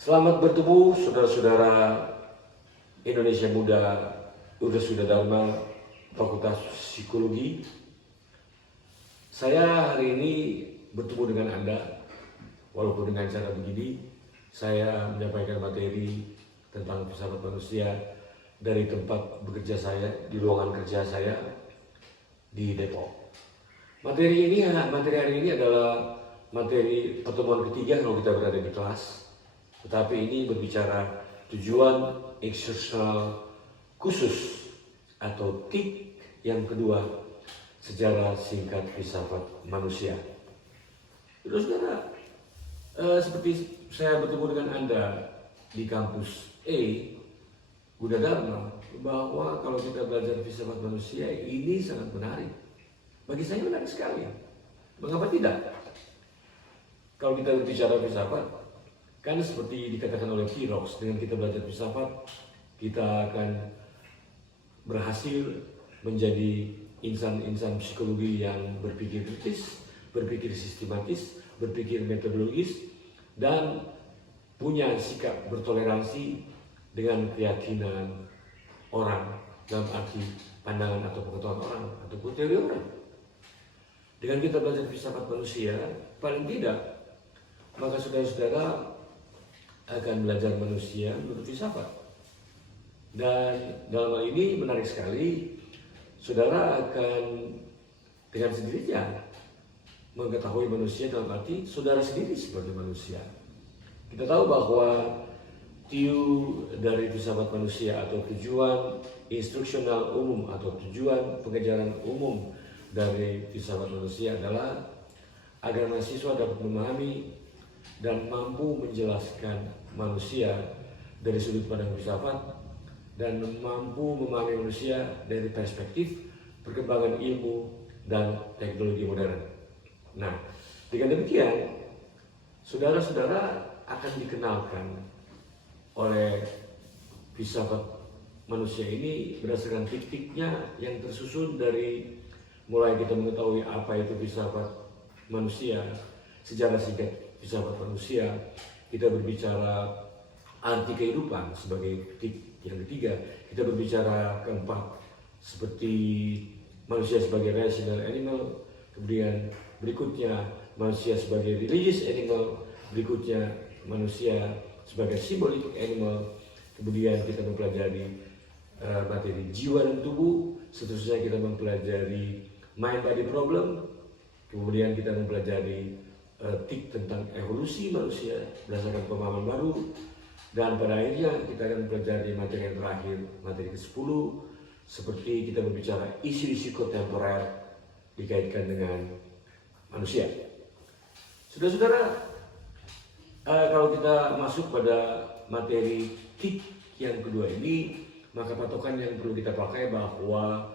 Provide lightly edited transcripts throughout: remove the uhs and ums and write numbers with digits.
Selamat bertemu saudara-saudara Indonesia Muda Ursula Dharma Fakultas Psikologi. Saya hari ini bertemu dengan Anda, walaupun dengan cara begini. Saya menyampaikan materi tentang filsafat manusia dari tempat bekerja saya, di ruangan kerja saya di Depok. Materi hari ini adalah materi pertemuan ketiga kalau kita berada di kelas. Tetapi ini berbicara tujuan instruksional khusus atau TIK yang kedua, sejarah singkat filsafat manusia. Saudara, seperti saya bertemu dengan Anda di kampus Gunadarma, bahwa kalau kita belajar filsafat manusia ini sangat menarik. Bagi saya menarik sekali. Mengapa tidak? Kalau kita berbicara filsafat, kan seperti dikatakan oleh Kiros, dengan kita belajar filsafat, kita akan berhasil menjadi insan-insan psikologi yang berpikir kritis, berpikir sistematis, berpikir metodologis, dan punya sikap bertoleransi dengan keyakinan orang dalam arti pandangan atau pengetahuan orang ataupun teori orang. Dengan kita belajar filsafat manusia, paling tidak, maka saudara-saudara akan belajar manusia menurut filsafat. Dan dalam hal ini menarik sekali, saudara akan dengan sendirinya mengetahui manusia dalam arti saudara sendiri sebagai manusia. Kita tahu bahwa dari filsafat manusia atau tujuan instruksional umum atau tujuan pengajaran umum dari filsafat manusia adalah agar mahasiswa dapat memahami dan mampu menjelaskan manusia dari sudut pandang filsafat dan mampu memahami manusia dari perspektif perkembangan ilmu dan teknologi modern. Nah, dengan demikian, saudara-saudara akan dikenalkan oleh filsafat manusia ini berdasarkan titik-tiknya yang tersusun dari mulai kita mengetahui apa itu filsafat manusia, sejarah singkat filsafat manusia, kita berbicara arti kehidupan sebagai titik yang ketiga, kita berbicara keempat seperti manusia sebagai rational animal, kemudian berikutnya manusia sebagai religious animal, berikutnya manusia sebagai symbolic animal, kemudian kita mempelajari materi jiwa dan tubuh, seterusnya kita mempelajari mind body problem, kemudian kita mempelajari tik tentang evolusi manusia berdasarkan pemahaman baru, dan pada akhirnya kita akan mempelajari materi yang terakhir, materi ke-10, seperti kita berbicara isu-isu kontemporer dikaitkan dengan manusia. Saudara-saudara, kalau kita masuk pada materi tik yang kedua ini, maka patokan yang perlu kita pakai bahwa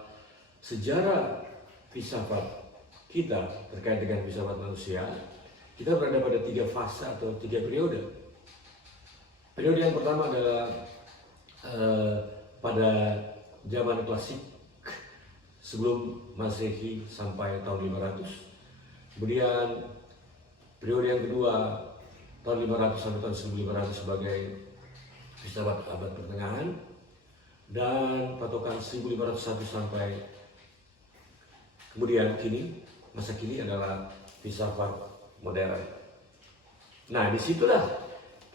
sejarah filsafat kita terkait dengan filsafat manusia, kita berada pada 3 fase atau 3 periode. Periode yang pertama adalah pada zaman klasik sebelum Masehi sampai tahun 500. Kemudian periode yang kedua tahun 500 sampai tahun 1500 sebagai filsafat abad pertengahan, dan patokan 1501 sampai kemudian kini, masa kini adalah filsafat modern. Nah, disitulah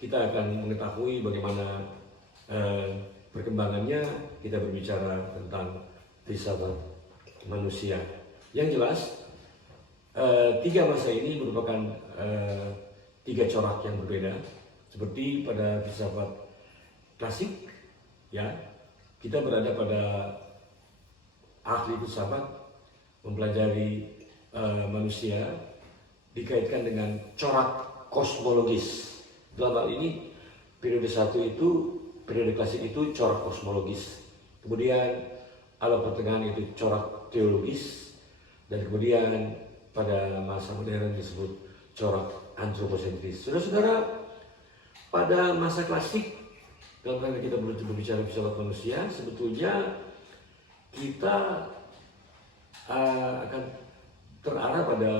kita akan mengetahui bagaimana perkembangannya. Kita berbicara tentang filsafat manusia. Yang jelas, 3 masa ini merupakan 3 corak yang berbeda. Seperti pada filsafat klasik, ya, kita berada pada ahli filsafat mempelajari manusia dikaitkan dengan corak kosmologis. Dalam hal ini periode 1 itu, periode klasik itu corak kosmologis. Kemudian abad pertengahan itu corak teologis, dan kemudian pada masa modern disebut corak antroposentris. Saudara-saudara, pada masa klasik, dalam hal kita berbicara filsafat manusia, sebetulnya kita akan terarah pada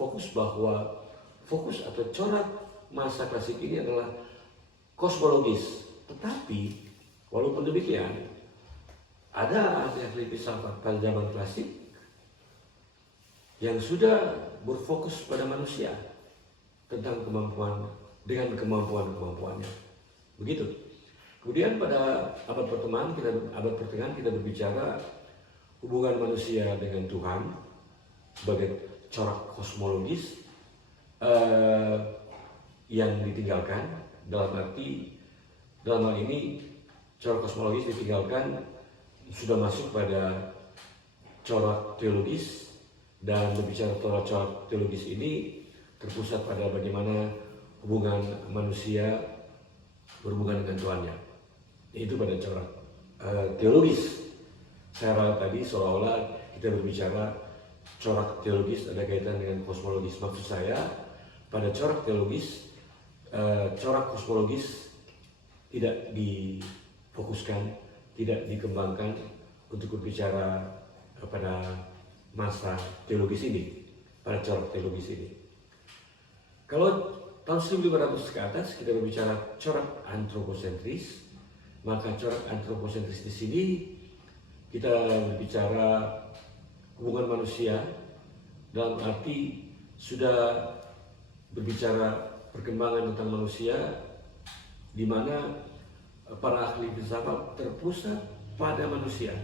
fokus bahwa fokus atau corak masa klasik ini adalah kosmologis. Tetapi walaupun demikian, ada ahli-ahli filsafat pada zaman klasik yang sudah berfokus pada manusia tentang dengan kemampuannya. Begitu. Kemudian pada abad pertengahan kita berbicara hubungan manusia dengan Tuhan sebagai corak kosmologis yang ditinggalkan, dalam hal ini corak kosmologis ditinggalkan, sudah masuk pada corak teologis, dan berbicara corak teologis ini terpusat pada bagaimana hubungan manusia berhubungan dengan Tuhannya. Itu pada corak teologis. Saya tadi seolah-olah kita berbicara corak teologis ada kaitan dengan kosmologis. Maksud saya pada corak teologis, corak kosmologis tidak difokuskan, tidak dikembangkan untuk berbicara pada masa teologis ini, pada corak teologis ini. Kalau tahun 1500 ke atas kita berbicara corak antroposentris, maka corak antroposentris di sini kita berbicara hubungan manusia dalam arti sudah berbicara perkembangan tentang manusia, di mana para ahli filsafat terpusat pada manusia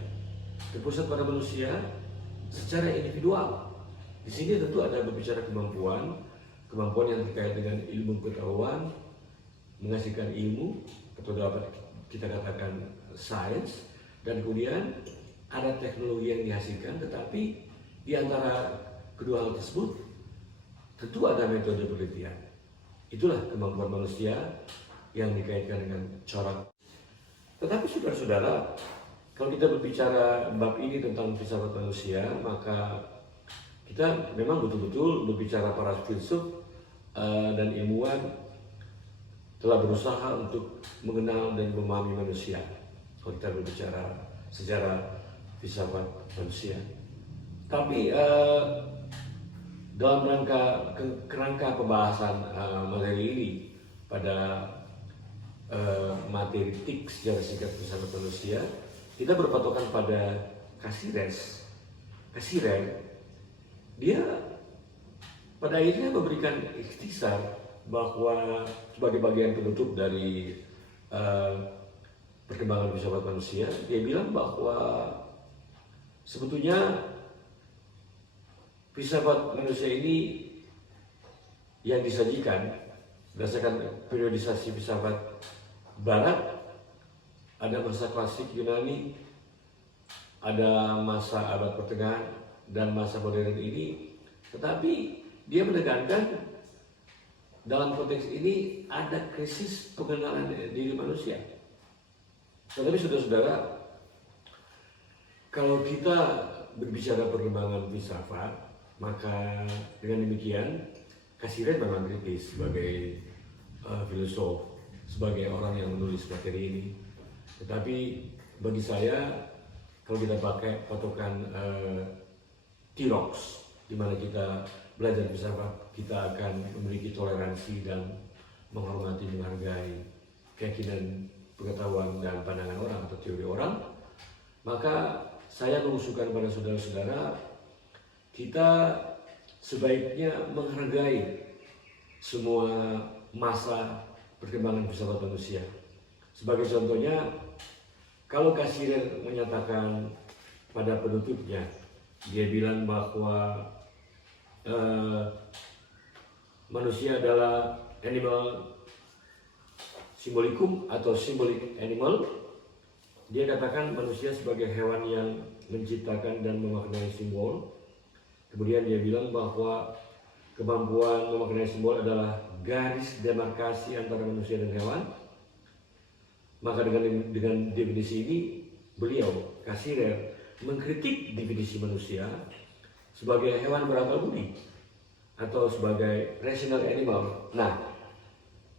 secara individual. Di sini tentu ada berbicara kemampuan yang terkait dengan ilmu pengetahuan, menghasilkan ilmu atau dapat kita katakan sains, dan kemudian ada teknologi yang dihasilkan. Tetapi di antara kedua hal tersebut tentu ada metode penelitian. Itulah kemampuan manusia yang dikaitkan dengan corak. Tetapi saudara-saudara, kalau kita berbicara bab ini tentang filsafat manusia, maka kita memang betul-betul berbicara para filsuf dan ilmuwan telah berusaha untuk mengenal dan memahami manusia. Kalau kita berbicara sejarah filsafat manusia, tapi dalam kerangka pembahasan materi ini pada materi TIK sejarah singkat filsafat manusia, kita berpatokan pada Cassirer. Dia pada akhirnya memberikan ikhtisar bahwa sebagai bagian penutup dari perkembangan filsafat manusia, dia bilang bahwa sebetulnya filsafat manusia ini yang disajikan berdasarkan periodisasi filsafat Barat, ada masa klasik Yunani, ada masa abad pertengahan, dan masa modern ini. Tetapi dia menekankan dalam konteks ini ada krisis pengenalan diri manusia. Tetapi saudara-saudara, kalau kita berbicara perkembangan filsafat, maka dengan demikian Cassirer memang kritis sebagai filosof, sebagai orang yang menulis materi ini. Tetapi bagi saya, kalau kita pakai patokan T-Rocks, di mana kita belajar filsafat, kita akan memiliki toleransi dan menghargai keyakinan, pengetahuan, dan pandangan orang atau teori orang. Maka saya mengusulkan pada saudara-saudara, kita sebaiknya menghargai semua masa perkembangan filsafat manusia. Sebagai contohnya, kalau Cassirer menyatakan pada penutupnya, dia bilang bahwa manusia adalah animal simbolikum atau symbolic animal. Dia katakan manusia sebagai hewan yang menciptakan dan memaknai simbol. Kemudian dia bilang bahwa kemampuan memaknai simbol adalah garis demarkasi antara manusia dan hewan. Maka dengan definisi ini, beliau, Cassirer, mengkritik definisi manusia sebagai hewan berakal budi atau sebagai rational animal. Nah,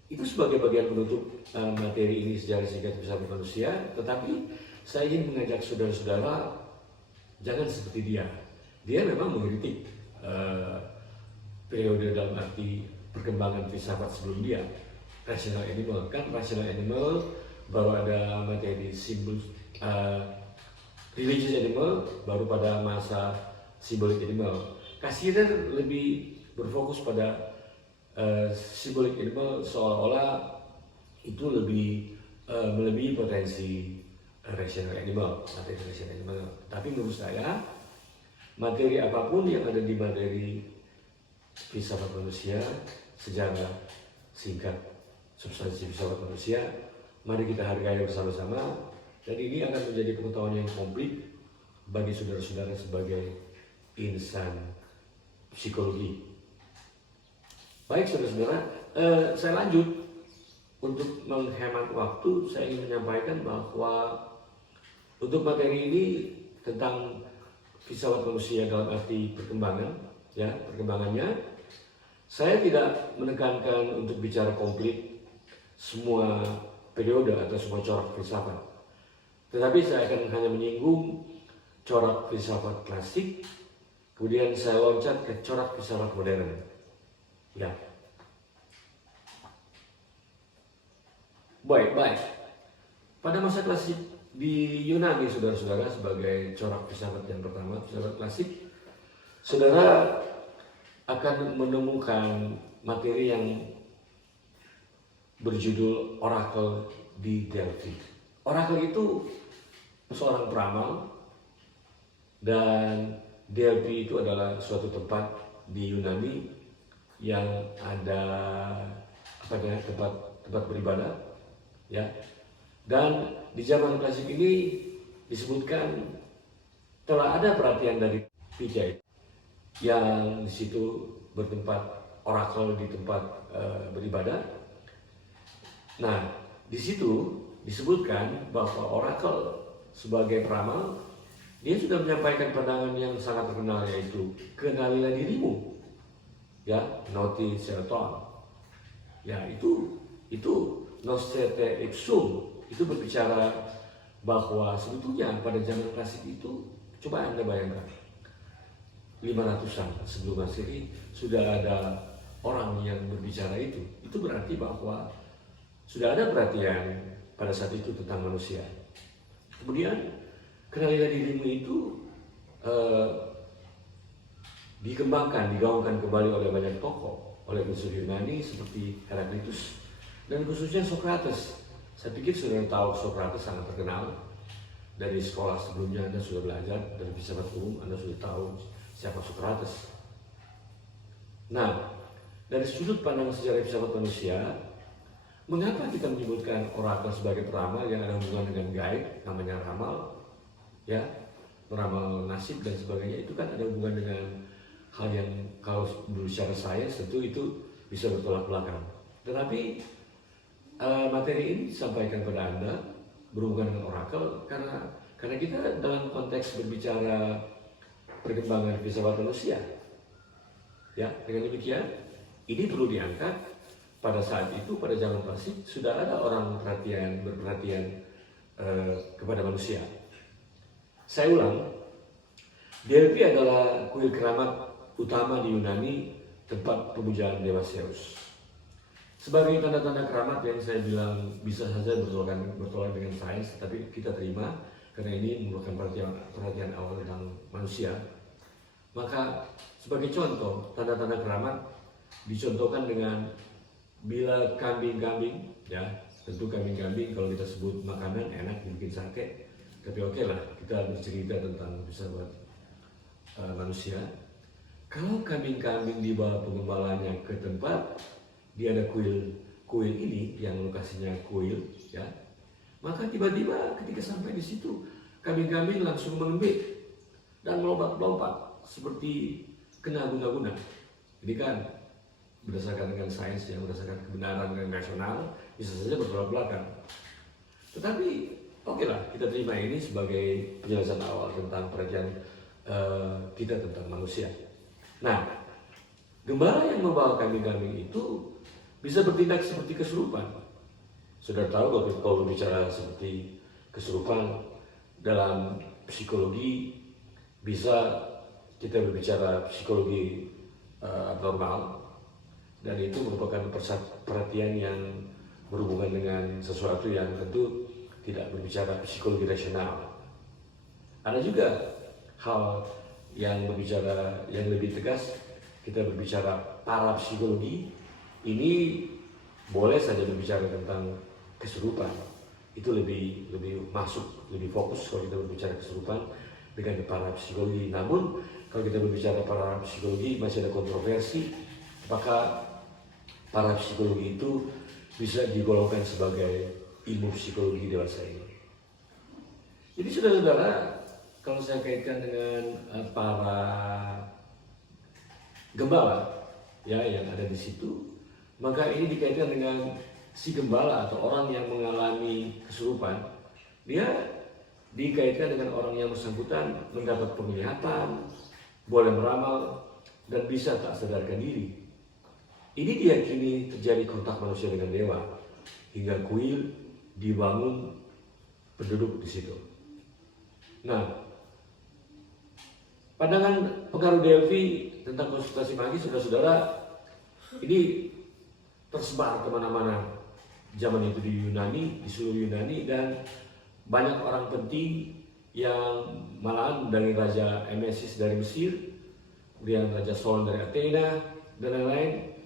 itu sebagai bagian penutup materi ini sejarah singkat filsafat manusia. Tetapi saya ingin mengajak saudara-saudara, jangan seperti dia. Dia memang mengkritik periode dalam arti perkembangan filsafat sebelum dia. rational animal. Kan rational animal baru ada materi simbol religious animal, baru pada masa symbolic animal. Kasirer lebih berfokus pada symbolic animal, seolah-olah itu lebih melebihi potensi rational animal, materi rational animal. Tapi menurut saya, materi apapun yang ada di materi filsafat manusia, sejarah singkat substansi filsafat manusia, mari kita hargai bersama-sama, dan ini akan menjadi pengetahuan yang komplit bagi saudara-saudara sebagai insan psikologi. Baik saudara-saudara, saya lanjut. Untuk menghemat waktu, saya ingin menyampaikan bahwa untuk materi ini tentang filsafat manusia dalam arti perkembangan, ya perkembangannya, saya tidak menekankan untuk bicara komplit semua periode atau semua corak filsafat, tetapi saya akan hanya menyinggung corak filsafat klasik, kemudian saya loncat ke corak filsafat modern. Ya. Baik. Pada masa klasik di Yunani, saudara-saudara, sebagai corak filsafat yang pertama, filsafat klasik, saudara akan menemukan materi yang berjudul oracle di Delphi. Oracle itu seorang peramal, dan Delphi itu adalah suatu tempat di Yunani yang ada tempat beribadah. Ya, dan di zaman klasik ini disebutkan telah ada perhatian dari Vijay yang di situ bertempat oracle di tempat beribadah. Nah, di situ disebutkan bahwa oracle sebagai peramal, dia sudah menyampaikan pandangan yang sangat terkenal, yaitu kenalilah dirimu, ya, noti seton. Ya, itu Nostete ipsum, itu berbicara bahwa sebetulnya pada zaman klasik itu, coba Anda bayangkan, 500-an sebelum Masehi sudah ada orang yang berbicara itu. Itu berarti bahwa sudah ada perhatian pada saat itu tentang manusia. Kemudian kenalilah dirimu itu dikembangkan, digaungkan kembali oleh banyak tokoh, oleh filsuf Yunani seperti Heraklitus, dan khususnya Socrates. Saya pikir sudah tahu Socrates sangat terkenal. Dari sekolah sebelumnya Anda sudah belajar, dari filsafat umum Anda sudah tahu siapa Socrates. Nah, dari sudut pandang sejarah filsafat manusia, mengapa kita menyebutkan oracle sebagai peramal yang ada hubungan dengan gaib, namanya ramal, ya, meramal nasib dan sebagainya, itu kan ada hubungan dengan hal yang kalau dulu secara sains tentu itu bisa bertolak belakang. Tetapi materi ini disampaikan pada Anda berhubungan dengan oracle karena kita dalam konteks berbicara perkembangan filsafat manusia. Ya, dengan demikian ini perlu diangkat. Pada saat itu, pada zaman klasik sudah ada orang berperhatian kepada manusia. Saya ulang, Delphi adalah kuil keramat utama di Yunani, tempat pemujaan dewa Zeus. Sebagai tanda-tanda keramat yang saya bilang bisa saja bertolak dengan sains, tapi kita terima karena ini merupakan perhatian awal tentang manusia. Maka sebagai contoh, tanda-tanda keramat dicontohkan dengan bila kambing-kambing, ya tentu kambing-kambing kalau kita sebut makanan enak dibikin sate, tapi oke lah kita bercerita tentang filsafat manusia. Kalau kambing-kambing dibawa pengembalanya ke tempat dia ada kuil ini yang lokasinya kuil, ya, maka tiba-tiba ketika sampai di situ kambing-kambing langsung mengembik dan melompat-lompat seperti kena guna-guna. Ini kan berdasarkan dengan sains, yang berdasarkan kebenaran dan rasional bisa saja bertolak belakang. Tetapi oke lah, kita terima ini sebagai penjelasan awal tentang perhatian kita tentang manusia. Nah, gembala yang membawa kambing-kambing itu bisa bertindak seperti kesurupan. Sudah tahu kalau berbicara seperti kesurupan dalam psikologi, bisa kita berbicara psikologi abnormal, dan itu merupakan perhatian yang berhubungan dengan sesuatu yang tentu tidak berbicara psikologi rasional. Ada juga hal yang berbicara yang lebih tegas, kita berbicara parapsikologi. Ini boleh saja berbicara tentang kesurupan. Itu lebih masuk, lebih fokus kalau kita berbicara kesurupan dengan parapsikologi. Namun kalau kita berbicara parapsikologi masih ada kontroversi apakah parapsikologi itu bisa digolongkan sebagai ilmu psikologi dewasa ini. Jadi saudara-saudara, kalau saya kaitkan dengan para gembala ya yang ada di situ, maka ini dikaitkan dengan si gembala atau orang yang mengalami kesurupan. Dia dikaitkan dengan orang yang bersangkutan mendapat penglihatan, boleh meramal, dan bisa tak sadarkan diri. Ini diyakini terjadi kontak manusia dengan dewa, hingga kuil dibangun penduduk di situ. Nah, pandangan pengaruh Delphi tentang konsultasi magis, saudara-saudara, ini tersebar kemana-mana zaman itu di Yunani, di seluruh Yunani, dan banyak orang penting yang malahan dari Raja Emesis dari Mesir, kemudian Raja Solon dari Athena, dan lain-lain,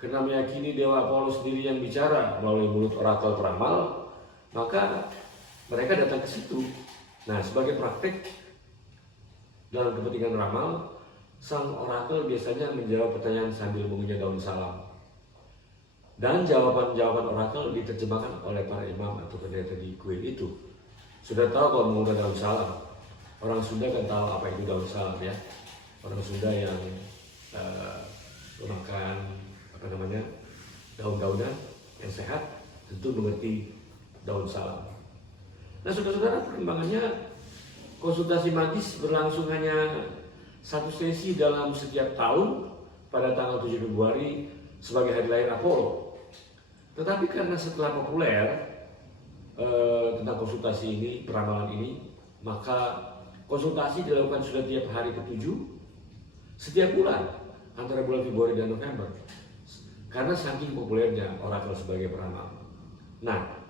karena meyakini Dewa Apollo sendiri yang bicara melalui mulut orakel peramal, maka mereka datang ke situ. Nah, sebagai praktek dalam kepentingan ramal, sang orakel biasanya menjawab pertanyaan sambil mengunyah daun salam. Dan jawaban-jawaban orakel diterjemahkan oleh para imam atau pendeta di kuil itu. Sudah tahu kalau menggunakan daun salam. Orang Sunda kan tahu apa itu daun salam ya. Orang Sunda yang memakan daun-daunan yang sehat tentu mengerti daun salam. Nah, saudara-saudara, perkembangannya konsultasi magis berlangsung hanya satu sesi dalam setiap tahun pada tanggal 7 Februari sebagai hari lahir Apollo. Tetapi karena setelah populer tentang konsultasi ini, peramalan ini, maka konsultasi dilakukan sudah tiap hari ke-7 setiap bulan antara bulan Februari dan November. Karena saking populernya orakel sebagai peramal. Nah,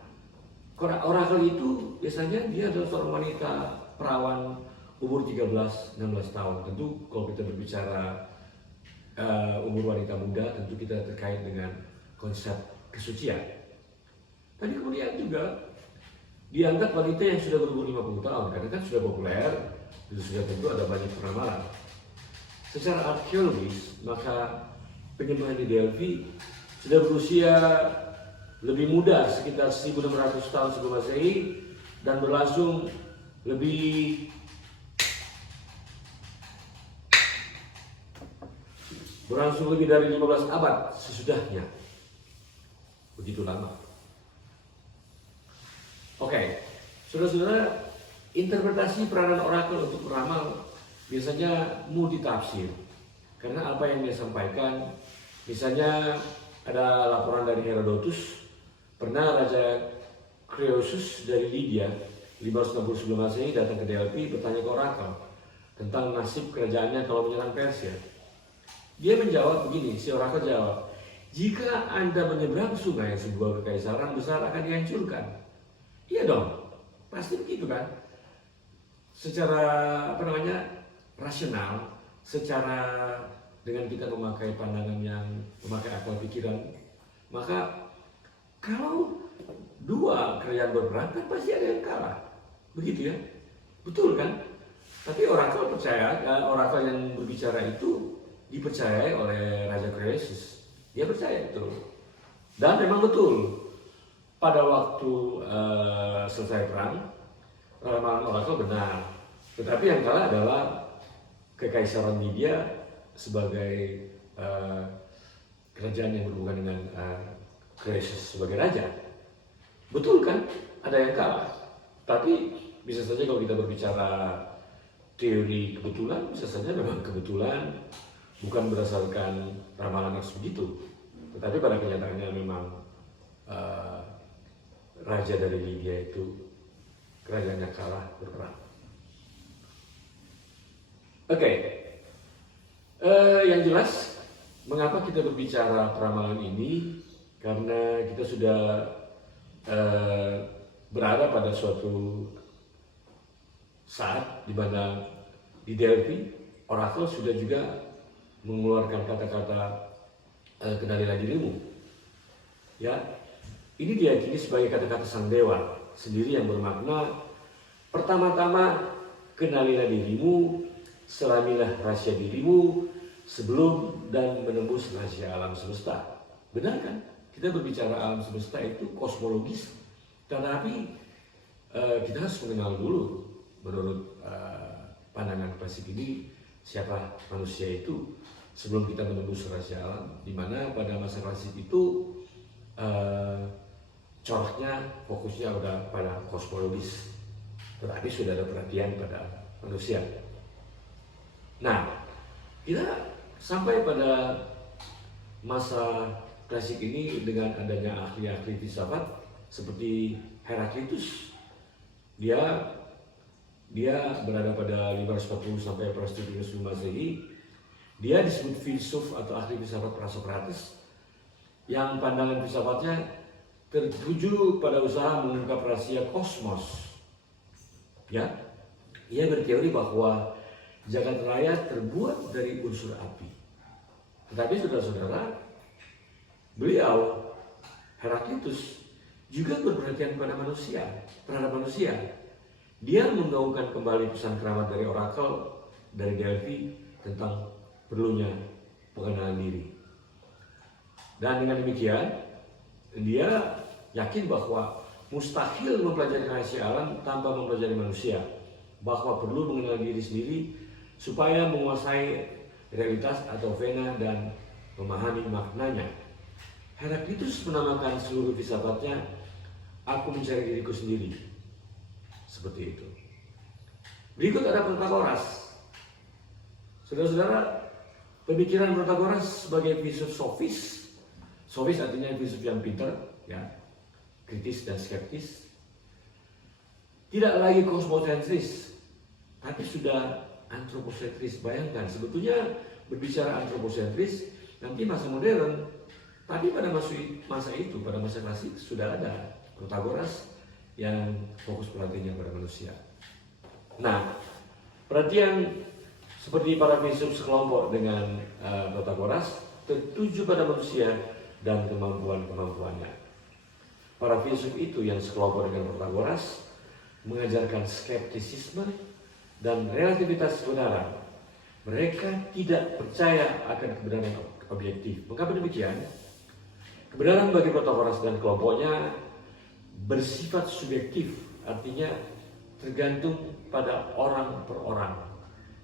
orakel itu biasanya dia adalah seorang wanita perawan umur 13-16 tahun. Tentu kalau kita berbicara umur wanita muda, tentu kita terkait dengan konsep kesucian. Tapi kemudian juga dianggap wanita yang sudah berumur 50 tahun, karena kan sudah populer, itu sudah tentu ada banyak peramalan. Secara arkeologis, maka penyembahan di Delphi sudah berusia lebih muda, sekitar 1600 tahun sebelum Masehi, dan berlangsung lebih dari 15 abad sesudahnya. Begitu lama. Oke, saudara-saudara, interpretasi peranan orakel untuk meramal biasanya multitafsir. Karena apa yang dia sampaikan, misalnya ada laporan dari Herodotus, pernah Raja Croesus dari Lydia 560 sebelum Masehi datang ke Delphi bertanya ke orakel tentang nasib kerajaannya kalau menyerang Persia. Dia menjawab begini, si orakel jawab, jika Anda menyeberang sungai, sebuah kekaisaran besar akan dihancurkan. Iya dong, pasti begitu kan? Secara rasional, secara dengan kita memakai pandangan yang memakai akal pikiran, maka kalau dua kerajaan berperang kan pasti ada yang kalah, begitu ya, betul kan? Tapi orakel percaya, orakel yang berbicara itu dipercayai oleh Raja Croesus, dia percaya itu, dan memang betul. Pada waktu selesai perang, ramalan orakel benar, tetapi yang kalah adalah kekaisaran Lydia sebagai kerajaan yang berhubungan dengan Croesus sebagai raja. Betul kan? Ada yang kalah. Tapi bisa saja kalau kita berbicara teori kebetulan, bisa saja memang kebetulan bukan berdasarkan ramalan yang begitu. Tetapi pada kenyataannya memang raja dari Lydia itu kerajaannya kalah berperang. Oke. Yang jelas, mengapa kita berbicara peramalan ini? karena kita sudah berada pada suatu saat di mana di Delphi Oracle sudah juga mengeluarkan kata-kata kenalilah dirimu. Ya, ini diyakini sebagai kata-kata sang dewa sendiri yang bermakna pertama-tama kenalilah dirimu, selamilah rahasia dirimu sebelum dan menembus rahasia alam semesta. Benar kan? Kita berbicara alam semesta itu kosmologis, tetapi kita harus mengenal dulu menurut pandangan klasik ini siapa manusia itu sebelum kita menembus rahasia alam, di mana pada masa klasik itu coraknya fokusnya udah pada kosmologis, tetapi sudah ada perhatian pada manusia. Nah, kita sampai pada masa klasik ini dengan adanya ahli-ahli filsafat seperti Heraklitus. Dia berada pada 540 sampai 430 sebelum Masehi. Dia disebut filsuf atau ahli filsafat Prasokrates yang pandangan filsafatnya tertuju pada usaha mengungkap rahasia kosmos. Ya, ia berteori bahwa jagat raya terbuat dari unsur api. Tetapi saudara-saudara, beliau Heraklitus juga berperhatian pada manusia, terhadap manusia. Dia menggaungkan kembali pesan keramat dari Oracle dari Delphi tentang perlunya pengenalan diri. Dan dengan demikian, dia yakin bahwa mustahil mempelajari rahasia alam tanpa mempelajari manusia, bahwa perlu mengenal diri sendiri supaya menguasai realitas atau vena dan memahami maknanya. Heraklitus menamakan seluruh filsafatnya, aku mencari diriku sendiri. Seperti itu. Berikut ada Protagoras. Saudara-saudara, pemikiran Protagoras sebagai filsuf sofis. Sofis artinya filsuf yang pintar, ya, kritis dan skeptis. Tidak lagi kosmosentris, tapi sudah antroposentris. Bayangkan, sebetulnya berbicara antroposentris nanti masa modern, tapi pada masa itu, pada masa klasik sudah ada Protagoras yang fokus perhatiannya pada manusia. Nah, perhatian seperti para filsuf sekelompok dengan Protagoras tertuju pada manusia dan kemampuan-kemampuannya. Para filsuf itu yang sekelompok dengan Protagoras mengajarkan skeptisisme dan relativitas kebenaran. Mereka tidak percaya akan kebenaran objektif. Mengapa demikian? Kebenaran bagi Protagoras dan kelompoknya bersifat subjektif, artinya tergantung pada orang per orang.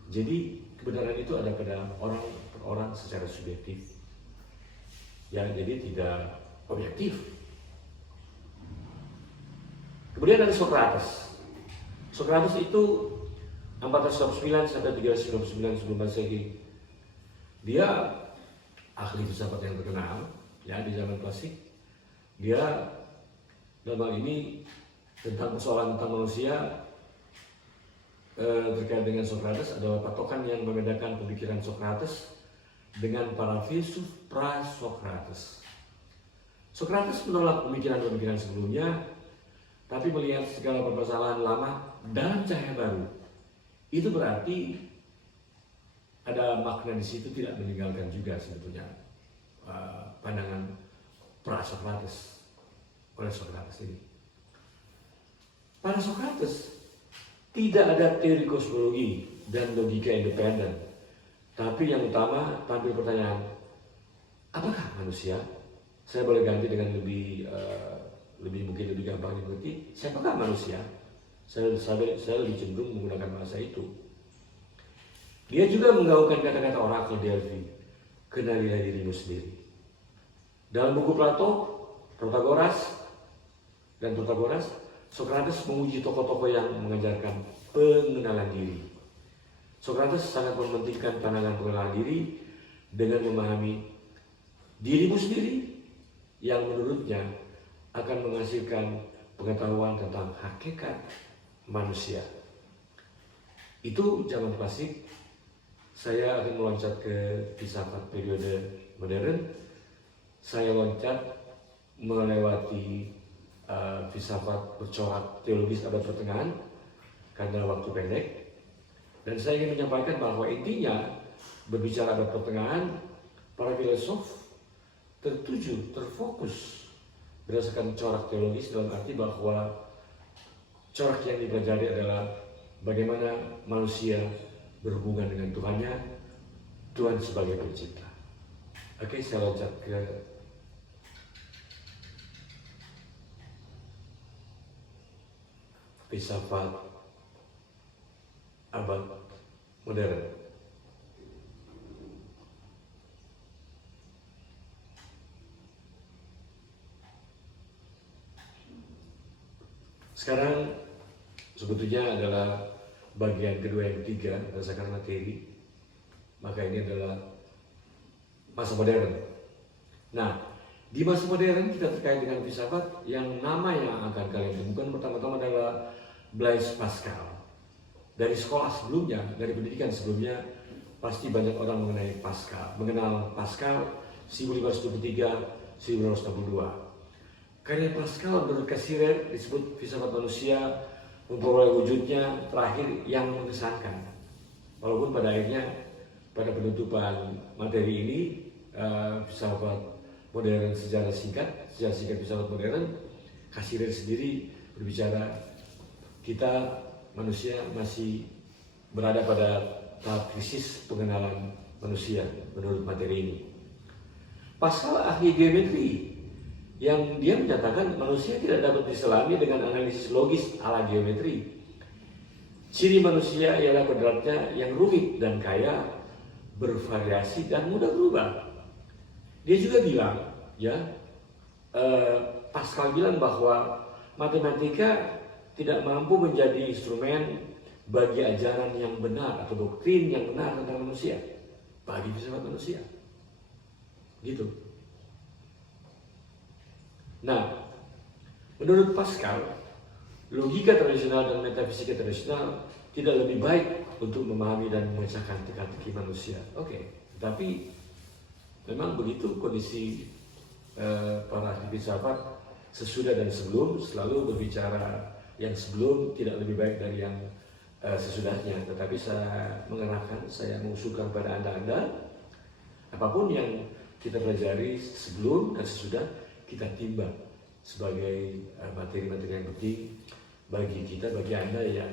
Jadi kebenaran itu ada pada orang per orang secara subjektif. Ya, jadi tidak objektif. Kemudian ada Sokrates. Sokrates itu 409 sampai 399 sebelum Masehi. Dia ahli filsafat yang terkenal, ya, di zaman klasik. Dia dalam hal ini tentang persoalan tentang manusia terkait dengan Sokrates adalah patokan yang membedakan pemikiran Sokrates dengan para filsuf pra-Sokrates. Sokrates menolak pemikiran-pemikiran sebelumnya, tapi melihat segala permasalahan lama dalam cahaya baru. Itu berarti ada makna di situ, tidak meninggalkan juga sebetulnya pandangan pra-Sokrates oleh Sokrates ini. Pada Sokrates tidak ada teori kosmologi dan logika independen, tapi yang utama tampil pertanyaan, apakah manusia? Saya boleh ganti dengan lebih mungkin lebih gampang dimengerti. Siapakah manusia? Saya lebih cenderung menggunakan bahasa itu. Dia juga menggaungkan kata-kata Oracle Delphi, kenalilah dirimu sendiri. Dalam buku Plato, Protagoras, Sokrates menguji tokoh-tokoh yang mengajarkan pengenalan diri. Sokrates sangat mementingkan pandangan pengenalan diri dengan memahami dirimu sendiri yang menurutnya akan menghasilkan pengetahuan tentang hakikat manusia. Itu zaman klasik. Saya akan meloncat ke filsafat periode modern. Saya loncat melewati filsafat bercorak teologis abad pertengahan karena waktu pendek. Dan saya ingin menyampaikan bahwa intinya berbicara abad pertengahan, para filosof tertuju, terfokus berdasarkan corak teologis, dalam arti bahwa corak yang dipelajari adalah bagaimana manusia berhubungan dengan Tuhannya, Tuhan sebagai pencipta. Oke, saya loncat ke filsafat abad modern. Sekarang sebetulnya adalah bagian kedua yang ketiga berdasarkan materi. Maka ini adalah masa modern. Nah, di masa modern kita terkait dengan filsafat yang nama yang akan kalian temukan pertama-tama adalah Blaise Pascal. Dari sekolah sebelumnya, dari pendidikan sebelumnya, pasti banyak orang mengenal Pascal 1523-1562. Karya Pascal menurut Cassirer disebut filsafat manusia memperoleh wujudnya terakhir yang mengesankan. Walaupun pada akhirnya pada penutupan materi ini filsafat modern sejarah singkat filsafat modern, Cassirer sendiri berbicara kita manusia masih berada pada tahap krisis pengenalan manusia menurut materi ini. Pascal ahli geometri yang dia menyatakan manusia tidak dapat diselami dengan analisis logis ala geometri. Ciri manusia ialah kodratnya yang rumit dan kaya, bervariasi dan mudah berubah. Dia juga bilang, Pascal bilang bahwa matematika tidak mampu menjadi instrumen bagi ajaran yang benar atau doktrin yang benar tentang manusia bagi filsafat manusia. Gitu. Nah, menurut Pascal, logika tradisional dan metafisika tradisional tidak lebih baik untuk memahami dan memecahkan teka-teki manusia. Oke, tapi memang begitu kondisi para ahli filsafat sesudah dan sebelum selalu berbicara yang sebelum tidak lebih baik dari yang sesudahnya. Tetapi saya mengarahkan, saya mengusulkan kepada anda apapun yang kita pelajari sebelum dan sesudah kita timbang sebagai materi-materi yang penting bagi kita, bagi anda yang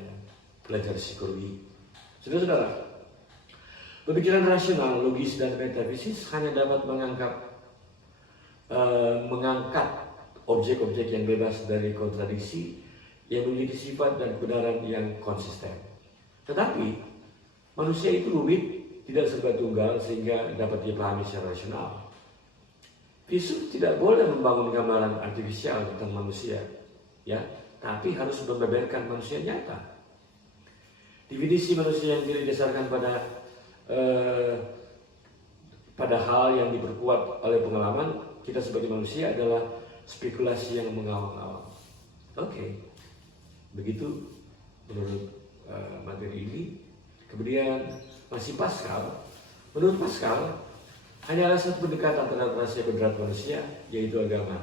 belajar psikologi. Saudara-saudara, pemikiran rasional, logis dan metafisis hanya dapat mengangkat objek-objek yang bebas dari kontradiksi yang memiliki sifat dan kebenaran yang konsisten. Tetapi manusia itu rumit, tidak serba tunggal sehingga dapat dipahami secara rasional. Filsuf tidak boleh membangun gambaran artifisial tentang manusia, tapi harus membeberkan manusia nyata. Definisi manusia yang tidak didasarkan pada hal yang diperkuat oleh pengalaman kita sebagai manusia adalah spekulasi yang mengawang-awang. Oke. Begitu menurut materi ini. Kemudian masih Pascal. Menurut Pascal hanya ada satu pendekatan terhadap rahasia kodrat manusia, yaitu agama.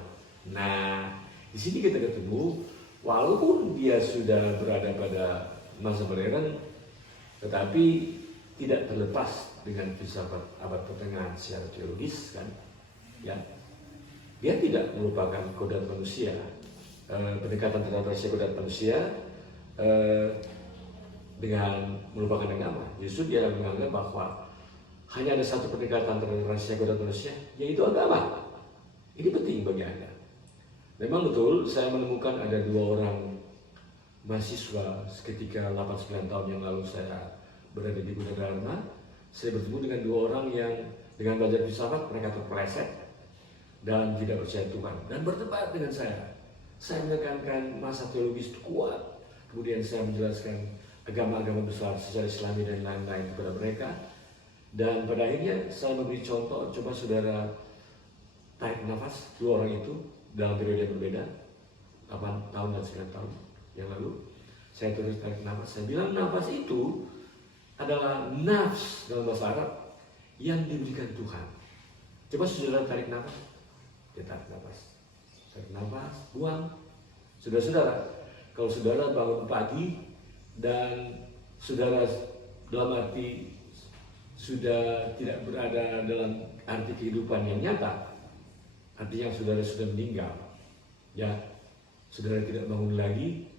Nah, di sini kita ketemu, walaupun dia sudah berada pada masa modern, tetapi tidak terlepas dengan filsafat abad pertengahan secara teologis, kan? Dia tidak melupakan kodrat manusia. Pendekatan terhadap rahasia kodrat manusia dengan melupakan agama. Justru dia menganggap bahwa hanya ada satu pendekatan terhadap rahasia kodrat manusia, yaitu agama. Ini penting bagi Anda. Memang betul, saya menemukan ada dua orang mahasiswa seketika 8-9 tahun yang lalu saya berada di Gunadarma. Saya bertemu dengan dua orang yang dengan belajar filsafat mereka terpeleset dan tidak percaya Tuhan dan berdebat dengan saya. Saya menekankan masa teologis itu kuat, kemudian saya menjelaskan agama-agama besar secara Islami dan lain-lain kepada mereka. Dan pada akhirnya saya memberi contoh, coba saudara tarik nafas, dua orang itu dalam periode yang berbeda, 8 tahun dan 9 tahun yang lalu. Saya terus tarik nafas, saya bilang nafas itu adalah nafs dalam bahasa Arab yang diberikan Tuhan. Coba saudara tarik nafas, dia tarik nafas. tarik nafas, buang. Saudara-saudara, kalau saudara bangun pagi dan saudara dalam arti sudah tidak berada dalam arti kehidupan yang nyata, artinya saudara sudah meninggal, ya, saudara tidak bangun lagi,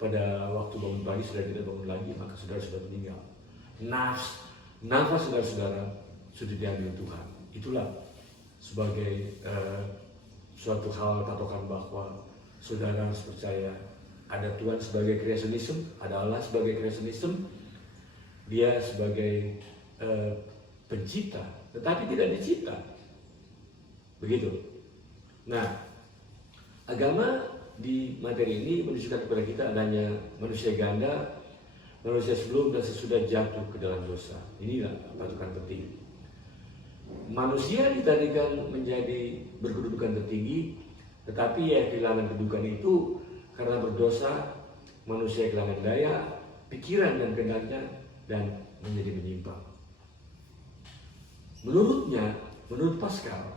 pada waktu bangun pagi saudara tidak bangun lagi, maka saudara sudah meninggal. Nafas saudara-saudara sudah diambil Tuhan. Itulah sebagai suatu hal patokan bahwa saudara harus percaya ada Tuhan sebagai creationism, ada Allah sebagai creationism, Dia sebagai pencipta, tetapi tidak dicipta. Begitu. Nah, agama di materi ini menunjukkan kepada kita adanya manusia ganda, manusia sebelum dan sesudah jatuh ke dalam dosa. Inilah patokan penting. Manusia ditadikan menjadi berkedudukan tertinggi, tetapi ya kehilangan kedudukan itu karena berdosa. Manusia kehilangan daya, pikiran dan kehendaknya dan menjadi menyimpang. Menurut Pascal,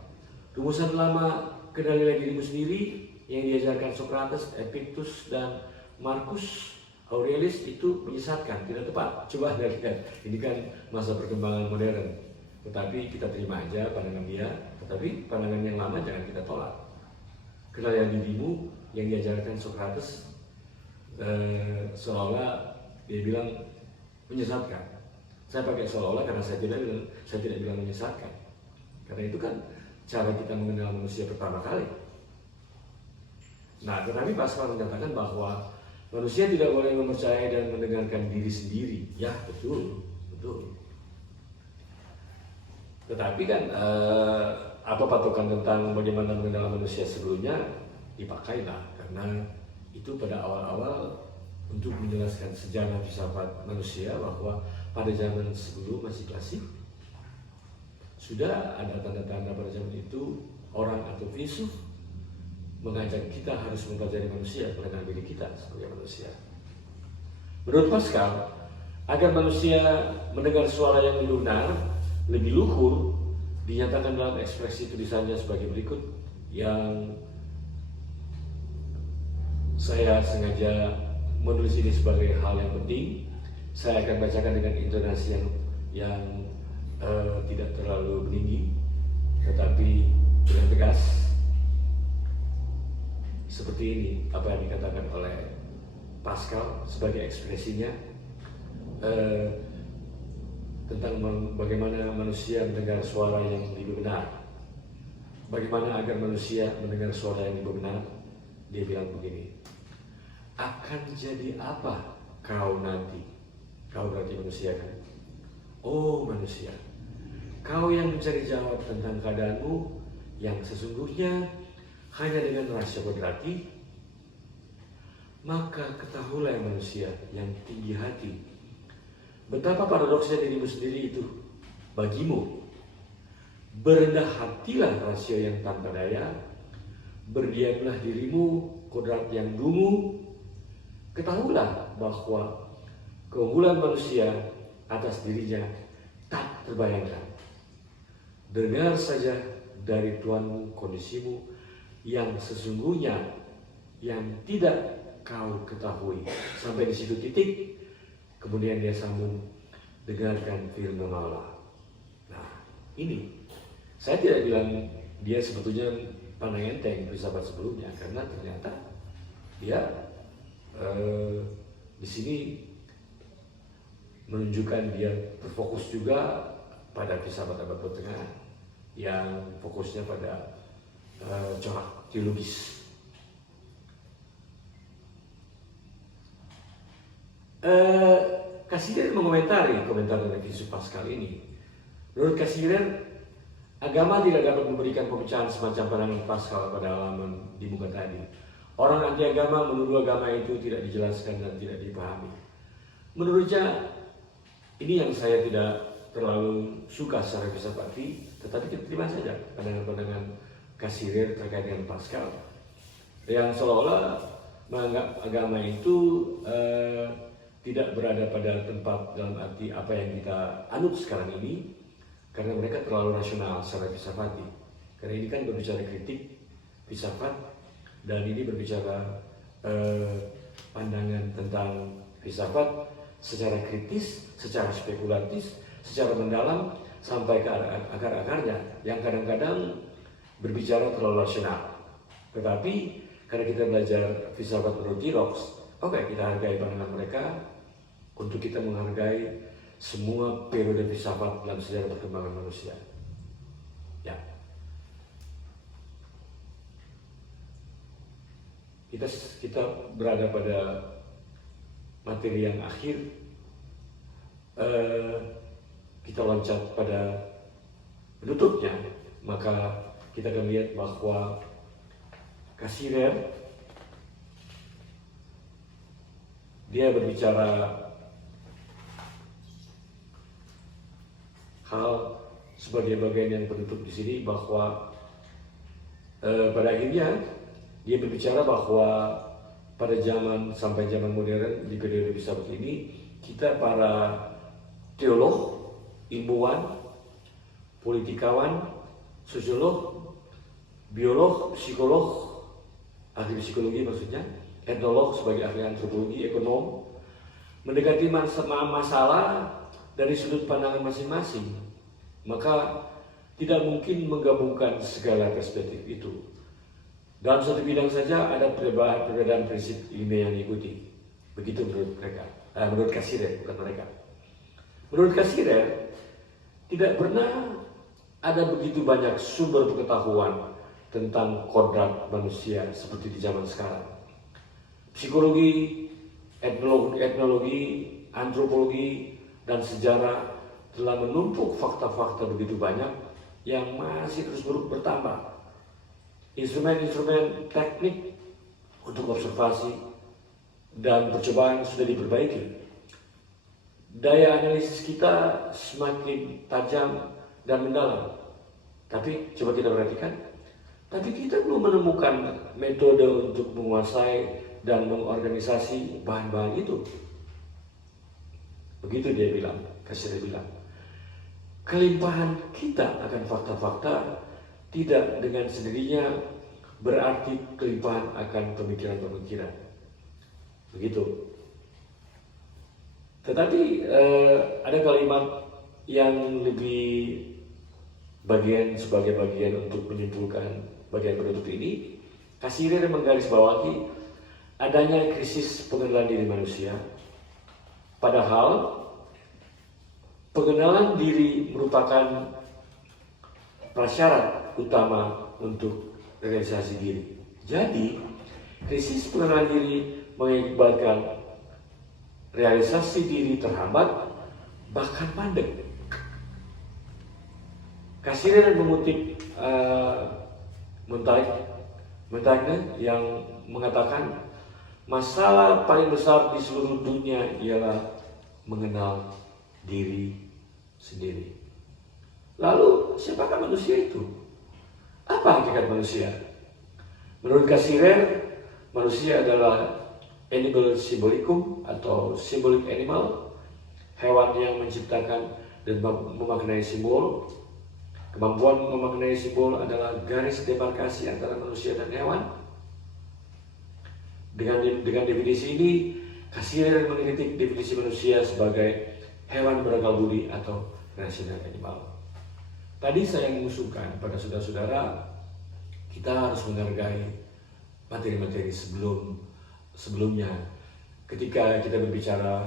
rumusan lama kenalilah dirimu sendiri yang diajarkan Socrates, Epictetus dan Marcus Aurelius itu menyesatkan, tidak tepat. Coba Anda lihat, ini kan masa perkembangan modern. Tetapi kita terima aja pandangan dia, tetapi pandangan yang lama jangan kita tolak. Kenalilah dirimu yang diajarkan Socrates seolah dia bilang menyesatkan. Saya pakai seolah-olah karena saya tidak bilang menyesatkan. Karena itu kan cara kita mengenal manusia pertama kali. Nah, tetapi Pascal menyatakan bahwa manusia tidak boleh mempercayai dan mendengarkan diri sendiri. Ya, betul. Tetapi kan apa patokan tentang bagaimana mengenal manusia sebelumnya dipakailah, karena itu pada awal-awal untuk menjelaskan sejarah filsafat manusia bahwa pada zaman sebelum masih klasik sudah ada tanda-tanda pada zaman itu orang atau filsuf mengajak kita harus mempelajari manusia, mengenal diri kita sebagai manusia. Menurut Pascal, agar manusia mendengar suara yang lebih benar, lebih luhur, dinyatakan dalam ekspresi tulisannya sebagai berikut, yang saya sengaja menulis ini sebagai hal yang penting. Saya akan bacakan dengan intonasi yang tidak terlalu meninggi, tetapi dengan tegas. Seperti ini apa yang dikatakan oleh Pascal sebagai ekspresinya tentang bagaimana manusia mendengar suara yang lebih benar. Bagaimana agar manusia mendengar suara yang lebih benar? Dia bilang begini, akan jadi apa kau nanti? Kau berarti manusia kan? Oh manusia, kau yang mencari jawab tentang keadaanmu yang sesungguhnya hanya dengan rasio kodrati, maka ketahuilah manusia yang tinggi hati, betapa paradoksnya dirimu sendiri itu bagimu. Berendah hatilah rasio yang tanpa daya, berdiamlah dirimu kodrat yang dungu. Ketahuilah bahwa keunggulan manusia atas dirinya tak terbayangkan. Dengar saja dari Tuhanmu kondisimu yang sesungguhnya yang tidak kau ketahui. Sampai di situ titik. Kemudian dia sambung, dengarkan firman Allah. Nah, ini saya tidak bilang dia sebetulnya pandang enteng filsafat sebelumnya, karena ternyata dia di sini menunjukkan dia terfokus juga pada filsafat abad pertengahan yang fokusnya pada corak teologis. Cassirer mengomentari komentar dari filsuf Pascal ini. Menurut Cassirer, agama tidak dapat memberikan pemecahan semacam pandangan Pascal pada halaman di muka tadi. Orang anti agama menuduh agama itu tidak dijelaskan dan tidak dipahami. Menurutnya, ini yang saya tidak terlalu suka secara filsafati, tetapi kita terima saja pandangan-pandangan Cassirer terkait dengan Pascal yang seolah-olah menganggap agama itu tidak berada pada tempat dalam arti apa yang kita anut sekarang ini, karena mereka terlalu rasional secara filsafati. Karena ini kan berbicara kritik filsafat dan ini berbicara pandangan tentang filsafat secara kritis, secara spekulatif, secara mendalam sampai ke akar-akarnya yang kadang-kadang berbicara terlalu rasional. Tetapi karena kita belajar filsafat menurut Diderot, oke, kita hargai pandangan mereka untuk kita menghargai semua periode filsafat dalam sejarah perkembangan manusia. Ya. Kita berada pada materi yang akhir. Kita loncat pada penutupnya, maka kita akan lihat bahwa Cassirer dia berbicara hal sebagai bagian yang penutup di sini, bahwa pada akhirnya dia berbicara bahwa pada zaman sampai zaman modern di periode filsafat ini, kita para teolog, ilmuwan, politikawan, sosiolog, biolog, psikolog, ahli psikologi maksudnya, etnolog sebagai ahli antropologi, ekonom, mendekati masalah dari sudut pandangan masing-masing, maka tidak mungkin menggabungkan segala perspektif itu. Dalam satu bidang saja ada perbedaan prinsip ilmiah yang diikuti. Begitu menurut mereka, menurut Cassirer, bukan mereka. Menurut Cassirer, tidak pernah ada begitu banyak sumber pengetahuan tentang kodrat manusia seperti di zaman sekarang. Psikologi, etnologi, antropologi, dan sejarah telah menumpuk fakta-fakta begitu banyak yang masih terus bertambah. Instrumen-instrumen teknik untuk observasi dan percobaan sudah diperbaiki. Daya analisis kita semakin tajam dan mendalam. Tapi coba kita perhatikan, tapi kita belum menemukan metode untuk menguasai dan mengorganisasi bahan-bahan itu. Begitu dia bilang, Cassirer bilang. Kelimpahan kita akan fakta-fakta tidak dengan sendirinya berarti kelimpahan akan pemikiran-pemikiran. Begitu. Tetapi ada kalimat yang lebih sebagai bagian untuk menyimpulkan bagian penutup ini. Cassirer menggarisbawahi adanya krisis pengenalan diri manusia. Padahal pengenalan diri merupakan prasyarat utama untuk realisasi diri. Jadi, krisis pengenalan diri mengakibatkan realisasi diri terhambat, bahkan mandek. Cassirer mengutip Montaigne yang mengatakan masalah paling besar di seluruh dunia ialah mengenal diri sendiri. Lalu, siapakah manusia itu? Apa hakikat manusia? Menurut Cassirer, manusia adalah animal symbolicum atau symbolic animal, hewan yang menciptakan dan memaknai simbol. Kemampuan memaknai simbol adalah garis demarkasi antara manusia dan hewan. Dengan definisi ini, Cassirer mengkritik definisi manusia sebagai hewan berakal budi atau rational animal. Tadi saya mengusulkan pada saudara-saudara, kita harus menghargai materi-materi sebelumnya. Ketika kita berbicara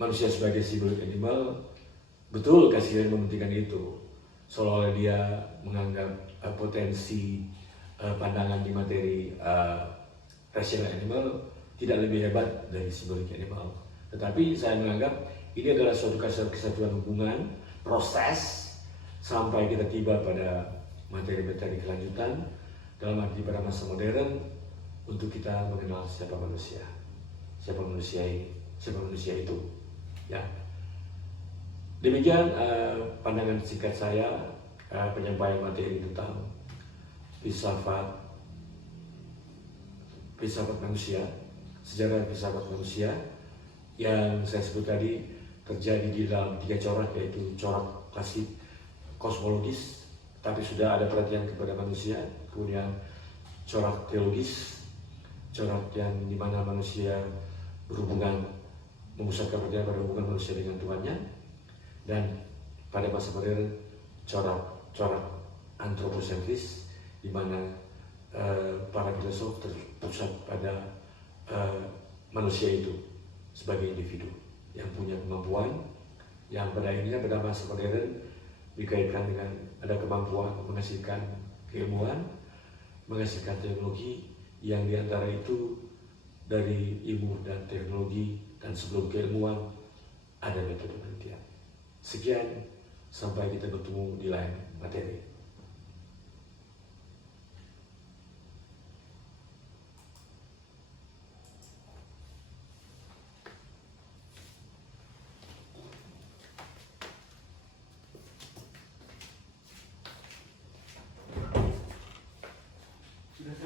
manusia sebagai symbolic animal, betul Cassirer mementingkan itu. Seolah-olah dia menganggap potensi pandangan di materi rational animal tidak lebih hebat dari symbolic animal. Tetapi saya menganggap ini adalah suatu kesatuan hubungan, proses, sampai kita tiba pada materi-materi kelanjutan dalam arti pada masa modern untuk kita mengenal siapa manusia itu. Ya, demikian pandangan singkat saya penyampaian materi tentang filsafat manusia, sejarah filsafat manusia yang saya sebut tadi terjadi di dalam 3 corak, yaitu corak klasik kosmologis, tapi sudah ada perhatian kepada manusia. Kemudian corak teologis, corak yang dimana manusia berhubungan, memusatkan perhatian pada hubungan manusia dengan Tuhannya, dan pada masa modern corak antroposentris, di mana para filosof terpusat pada manusia itu sebagai individu yang punya kemampuan, yang pada akhirnya pada masa modern dikaitkan dengan ada kemampuan menghasilkan keilmuan, menghasilkan teknologi, yang diantara itu dari ilmu dan teknologi dan sebelum keilmuan ada metode penelitian. Sekian, sampai kita bertemu di lain materi. Sudah.